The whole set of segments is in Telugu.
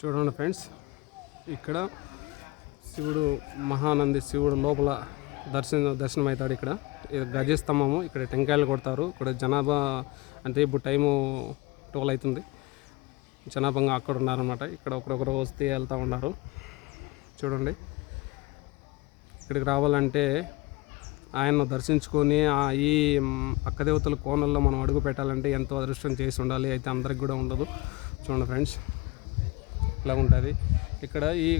చూడండి ఫ్రెండ్స్, ఇక్కడ శివుడు మహానంది శివుడు లోపల దర్శనం అవుతాడు. ఇక్కడ ఇది గజస్తంభము. ఇక్కడ టెంకాయలు కొడతారు. ఇక్కడ జనాభా అంటే ఇప్పుడు టైము 12 అవుతుంది. జనాభంగా అక్కడ ఉన్నారనమాట. ఇక్కడ ఒకరొకరు వస్తే వెళ్తూ ఉన్నారు. చూడండి, ఇక్కడికి రావాలంటే ఆయన్ను దర్శించుకొని ఈ అక్కదేవతల కోణంలో మనం అడుగు పెట్టాలంటే ఎంతో అదృష్టం చేసి ఉండాలి. అయితే అందరికి కూడా ఉండదు. చూడండి ఫ్రెండ్స్, ఇలా ఉంటుంది. ఇక్కడ ఈ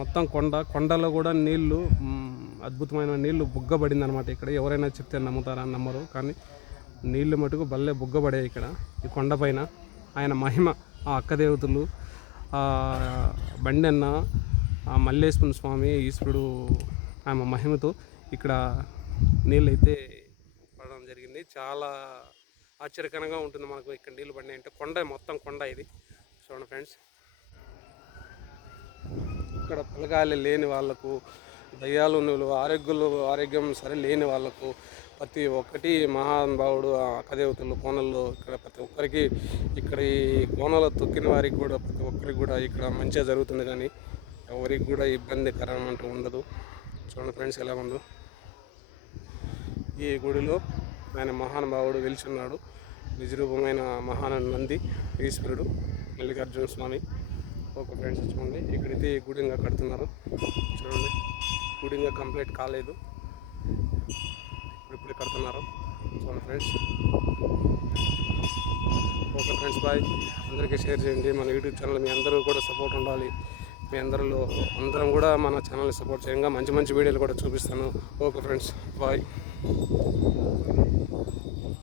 మొత్తం కొండలో కూడా నీళ్లు, అద్భుతమైన నీళ్లు బుగ్గబడింది అనమాట. ఇక్కడ ఎవరైనా చెప్తే నమ్ముతారా? నమ్మరు. కానీ నీళ్లు మటుకు భలే బుగ్గబడే ఇక్కడ ఈ కొండపైన. ఆయన మహిమ, ఆ అక్కదేవతలు, బండెన్న, మల్లేశ్వర స్వామి, ఈశ్వరుడు ఆమె మహిమతో ఇక్కడ నీళ్ళు అయితే పడడం జరిగింది. చాలా ఆశ్చర్యకరంగా ఉంటుంది మనకు ఇక్కడ నీళ్ళు పడినాయి అంటే. కొండ మొత్తం కొండ ఇది. చూడండి ఫ్రెండ్స్, ఇక్కడ పిల్లగాలి లేని వాళ్ళకు, దయ్యాలు ఆరోగ్యం సరే లేని వాళ్ళకు ప్రతి ఒక్కటి మహానుభావుడు అక్కదేవతలు కోనల్లో ఇక్కడ ప్రతి ఒక్కరికి, ఇక్కడ ఈ కోనలో తొక్కిన వారికి కూడా ప్రతి ఒక్కరికి కూడా ఇక్కడ మంచిగా జరుగుతుంది. కానీ ఎవరికి కూడా ఇబ్బందికరం అంటూ ఉండదు. చూడండి ఫ్రెండ్స్, ఎలా ఉందో. ఈ గుడిలో ఆయన మహానుభావుడు వెలిచున్నాడు. నిజరూపమైన మహానంది ఈశ్వరుడు మల్లికార్జున స్వామి. ఓకే ఫ్రెండ్స్, చూడండి, ఇక్కడైతే ఈ గుడి ఇంకా కడుతున్నారు. చూడండి, గుడి ఇంకా కంప్లీట్ కాలేదు, ఇప్పుడే కడుతున్నారు. చూడండి ఫ్రెండ్స్. Okay friends, bye. అందరికీ షేర్ చేయండి. మన యూట్యూబ్ ఛానల్ మీ అందరూ కూడా సపోర్ట్ ఉండాలి. మీ అందరం కూడా మన ఛానల్ని సపోర్ట్ చేయంగా మంచి మంచి వీడియోలు కూడా చూపిస్తాను. Okay friends, bye.